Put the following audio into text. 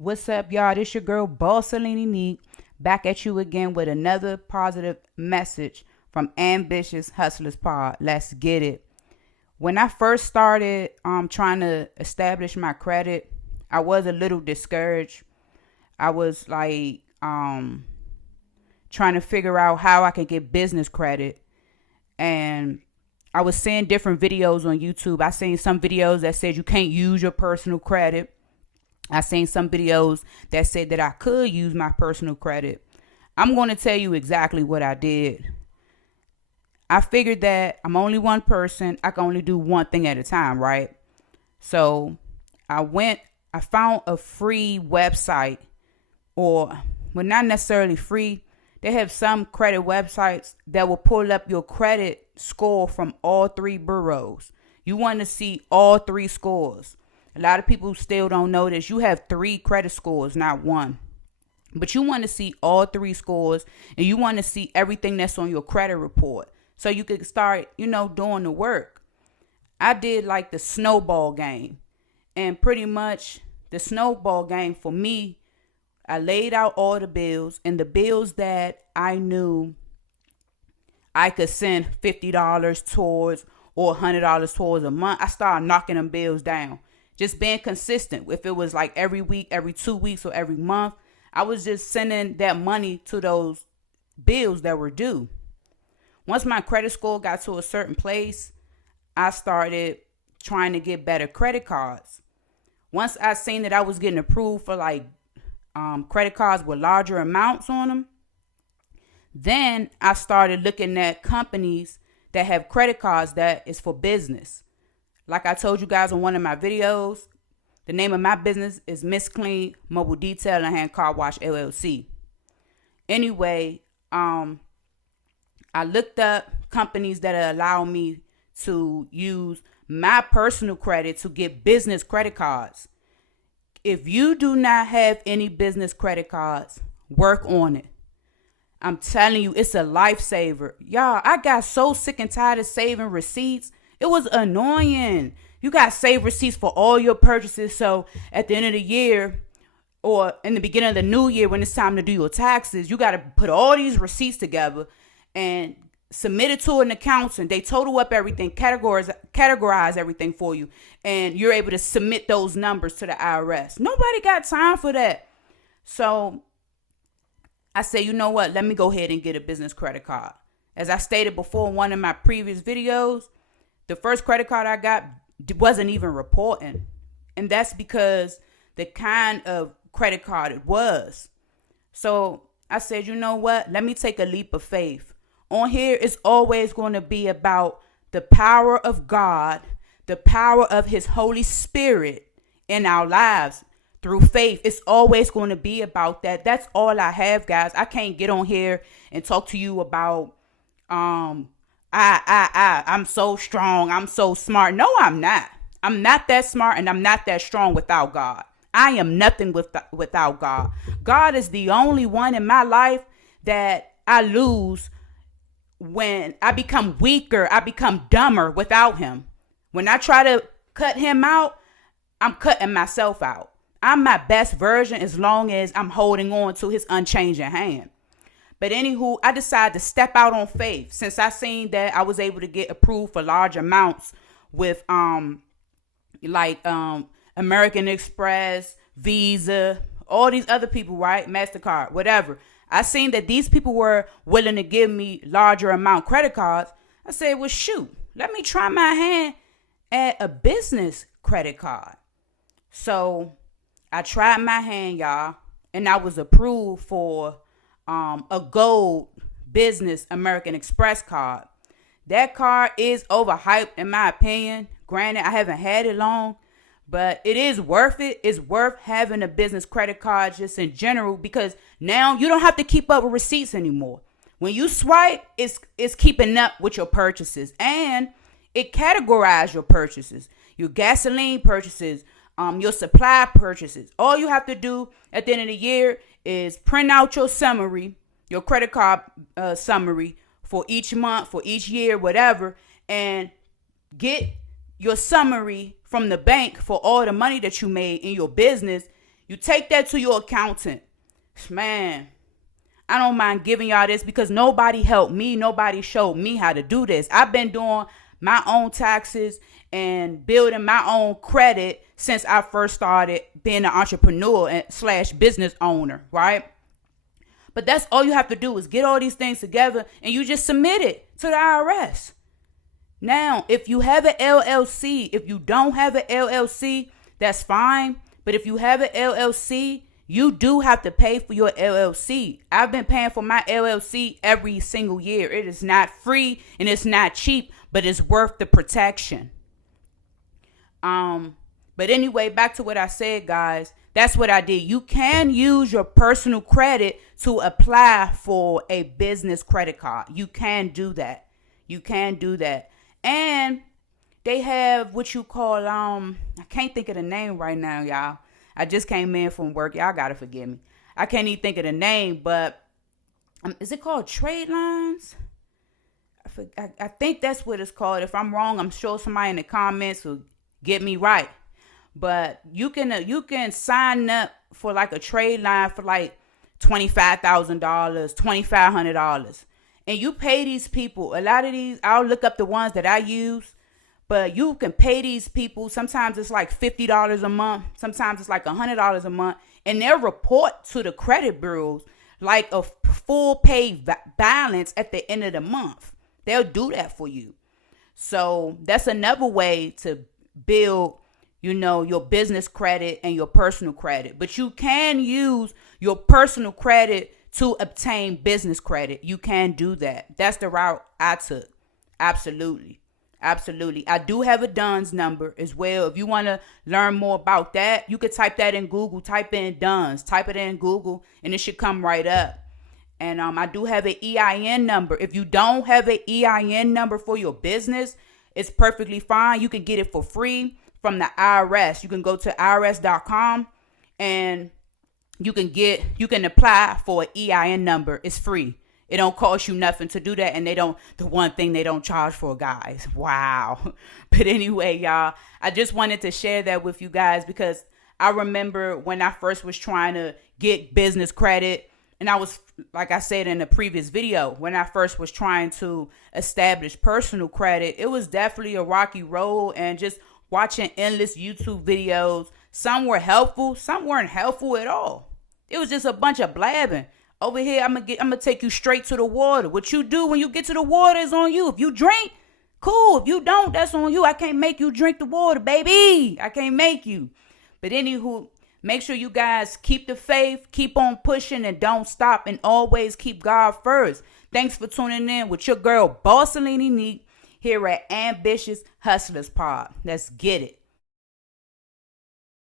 What's up, y'all? This your girl, Bossalini Neek, back at you again with another positive message from Ambitious Hustlers Pod. Let's get it. When I first started trying to establish my credit, I was a little discouraged. I was like trying to figure out how I could get business credit. And I was seeing different videos on YouTube. I seen some videos that said you can't use your personal credit. I seen some videos that said that I could use my personal credit. I'm going to tell you exactly what I did. I figured that I'm only one person. I can only do one thing at a time, right? So I found a free website, or well, not necessarily free. They have some credit websites that will pull up your credit score from all three bureaus. You want to see all three scores. A lot of people still don't know this. You have three credit scores, not one. But you want to see all three scores, and you want to see everything that's on your credit report so you can start, doing the work. I did like the snowball game. And pretty much the snowball game for me, I laid out all the bills, and the bills that I knew I could send $50 towards or $100 towards a month, I started knocking them bills down. Just being consistent. If it was like every week, every 2 weeks, or every month, I was just sending that money to those bills that were due. Once my credit score got to a certain place, I started trying to get better credit cards. Once I seen that I was getting approved for credit cards with larger amounts on them, then I started looking at companies that have credit cards that is for business. Like I told you guys on one of my videos, the name of my business is Miss Clean Mobile Detail and Hand Car Wash LLC. Anyway, I looked up companies that allow me to use my personal credit to get business credit cards. If you do not have any business credit cards, work on it. I'm telling you, it's a lifesaver. Y'all, I got so sick and tired of saving receipts. It was annoying. You got to save receipts for all your purchases. So at the end of the year or in the beginning of the new year, when it's time to do your taxes, you got to put all these receipts together and submit it to an accountant. They total up everything, categorize everything for you. And you're able to submit those numbers to the IRS. Nobody got time for that. So I say, you know what? Let me go ahead and get a business credit card. As I stated before in one of my previous videos, the first credit card I got wasn't even reporting. And that's because the kind of credit card it was. So I said, you know what? Let me take a leap of faith. On here, it's always going to be about the power of God, the power of His Holy Spirit in our lives through faith. It's always going to be about that. That's all I have, guys. I can't get on here and talk to you about I'm so strong, I'm so smart. No, I'm not. I'm not that smart, and I'm not that strong without God. I am nothing without God. God is the only one in my life that I lose when I become weaker, I become dumber without Him. When I try to cut Him out, I'm cutting myself out. I'm my best version as long as I'm holding on to His unchanging hand. But anywho, I decided to step out on faith since I seen that I was able to get approved for large amounts with American Express, Visa, all these other people, right? MasterCard, whatever. I seen that these people were willing to give me larger amount credit cards. I said, well, shoot, let me try my hand at a business credit card. So I tried my hand, y'all, and I was approved for a gold business American Express card. That card is overhyped in my opinion. Granted, I haven't had it long, but it is worth it. It's worth having a business credit card just in general because now you don't have to keep up with receipts anymore. When you swipe, it's keeping up with your purchases, and it categorizes your purchases, your gasoline purchases, your supply purchases. All you have to do at the end of the year is print out your summary, your credit card summary for each month, for each year, whatever, and get your summary from the bank for all the money that you made in your business. You take that to your accountant. Man, I don't mind giving y'all this because nobody helped me. Nobody showed me how to do this. I've been doing my own taxes and building my own credit since I first started being an entrepreneur and slash business owner, right? But that's all you have to do is get all these things together and you just submit it to the IRS. Now, if you have an LLC, if you don't have an LLC, that's fine. But if you have an LLC, you do have to pay for your LLC. I've been paying for my LLC every single year. It is not free and it's not cheap, but it's worth the protection. But anyway, back to what I said, guys. That's what I did. You can use your personal credit to apply for a business credit card. You can do that. You can do that. And they have what you call, I can't think of the name right now, y'all. I just came in from work. Y'all gotta forgive me. I can't even think of the name, but is it called Trade Lines? I think that's what it's called. If I'm wrong, I'm sure somebody in the comments will get me right. But you can sign up for like a trade line for like $25,000, $2,500. And you pay these people. A lot of these, I'll look up the ones that I use. But you can pay these people. Sometimes it's like $50 a month. Sometimes it's like $100 a month. And they'll report to the credit bureaus like a full pay balance at the end of the month. They'll do that for you. So that's another way to build, your business credit and your personal credit. But you can use your personal credit to obtain business credit. You can do that. That's the route I took. Absolutely. Absolutely. I do have a DUNS number as well. If you want to learn more about that, you could type that in Google. Type in DUNS. Type it in Google and it should come right up. And I do have an EIN number. If you don't have an EIN number for your business, it's perfectly fine. You can get it for free from the IRS. You can go to irs.com and you can apply for an EIN number. It's free. It don't cost you nothing to do that. And the one thing they don't charge for, guys. Wow. But anyway, y'all, I just wanted to share that with you guys because I remember when I first was trying to get business credit, and I was, like I said in the previous video, when I first was trying to establish personal credit, it was definitely a rocky road and just watching endless YouTube videos. Some were helpful, some weren't helpful at all. It was just a bunch of blabbing. Over here, I'm gonna take you straight to the water. What you do when you get to the water is on you. If you drink, cool. If you don't, that's on you. I can't make you drink the water, baby. I can't make you. But anywho, make sure you guys keep the faith, keep on pushing, and don't stop, and always keep God first. Thanks for tuning in with your girl, Bossalini Neek, here at Ambitious Hustlers Pod. Let's get it.